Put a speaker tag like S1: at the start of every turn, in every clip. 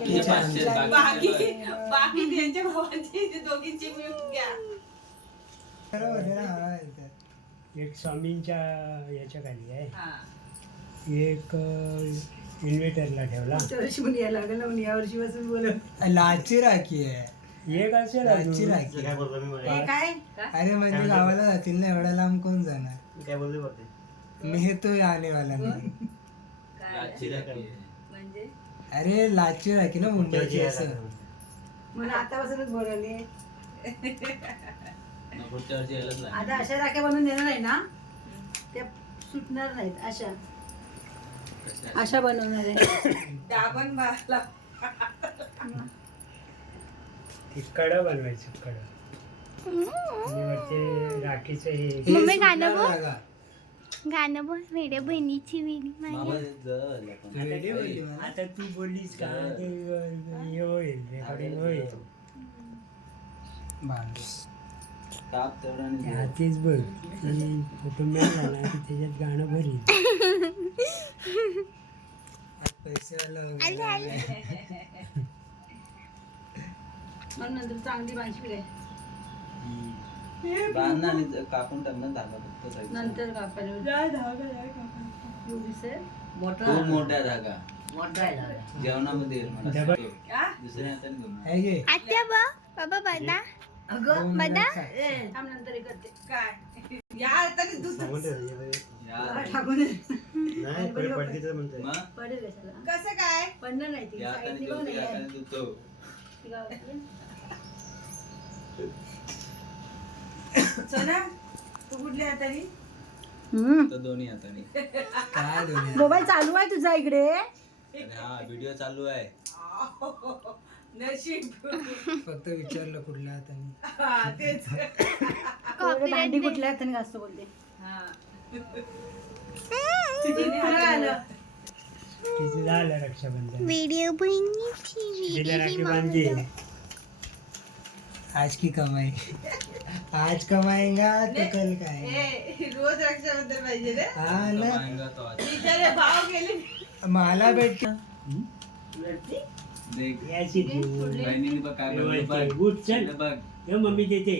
S1: बाकी बाकी त्यांच्या भावांची ते दोघींची मिळून घ्या.
S2: बरोबर आहे ना हा, इथं.
S3: एक स्वामींच्या याच्या खाली आहे.
S1: हा.
S3: एक इन्व्हेटरला ठेवला.
S4: वर्षी पण यायला लागेल ना या वर्षी पासून बोलत
S2: लाची राखी आहे.
S3: एक असेल
S2: लाची
S3: अजून.
S2: राखी
S4: हे काय?
S2: अरे म्हणजे गावाला जातील ना एवढ्या लांब कोण जाणार? मी हे तो? आने वाला नाही
S1: म्हणजे?
S2: अरे लाची राखी ना मुंबईची असं?
S4: मला आतापासूनच बोलावले. आता अशा राख्या बनवून देणार आहे ना त्या सुटणार नाहीत अशा. अशा बनवणार आहे.
S1: दाबण बाला
S3: ती कडं बनवायची कडं आणि वरती राखीचं हे
S5: मम्मी गाणं बोल.
S2: बघा.
S5: गाणं बोल वेड्या बहिणीची वेणी
S3: आता ते-
S2: मला.
S3: आता तू बोललीस का? ते अ, हे होईल रेकॉर्डिंग होईल
S2: बास.
S3: हा, तेच बघ फोटो मिळाला ना की त्याच्यात गाणं भरील
S4: नंतर चांगली बांधशील आहे
S6: कापून टाकणार धागा फक्त.
S4: नंतर कापायला
S6: खूप मोठा धागा जेवणामध्ये येईल मला
S3: डबल.
S6: सांगतो. दुसऱ्या हाताने घेऊन ये.
S2: हे घे.
S5: आत्या बा बाबा
S4: अगं. ए, थांब नंतर हे करते
S1: काय या.
S6: मग
S4: पडेल कशाला
S1: कसं काय
S4: पडणार नाही ती
S6: या हाताने
S4: साईडनी
S6: घेऊ,
S4: बघ ना,
S6: त्या
S4: या.
S6: हाताने धुतो.
S4: ती गावातली.
S1: सोना तू कुठल्या हाताने?
S4: हम्म.
S6: तर दोन्ही हाताने.
S2: काय दोन्ही
S4: मोबाईल चालू आहे तुझा इकडे.
S6: अरे हा व्हिडिओ चालू आहे.
S1: नशीब.
S2: फक्त विचारलं कुठल्या हाताने.
S1: हा, तेच.
S4: एवढे भांडी कुठल्या हाताने घासतो बोलते.
S1: हा.
S4: पुढं आलं.
S3: तिचं झालं? रक्षाबंधन?
S5: वेड्या बहिणीची
S3: तिला राखी बांधली
S2: आज की कमाई? आज कमाएगा तो कल काय
S1: रोज रक्षाबद्दल पाहिजे रे।
S2: हा ना?
S1: भाव गेले
S2: मला भेट
S3: याची
S6: बघ
S3: चल. मम्मी देते.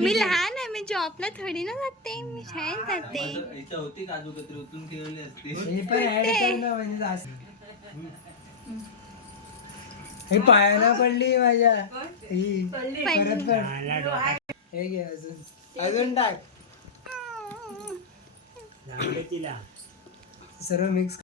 S3: मी
S5: लहान आहे मी जॉबला थोडी ना जाते. मी शाळेत जाते.
S6: इथं- होती काजू कत्री उचलून ठेवली असती.
S2: हे पायाला पडली माझ्या. ही. परत पड.
S3: हा.
S2: हे घे अजून. अजून टाक.
S3: तिला.
S2: सर्व मिक्स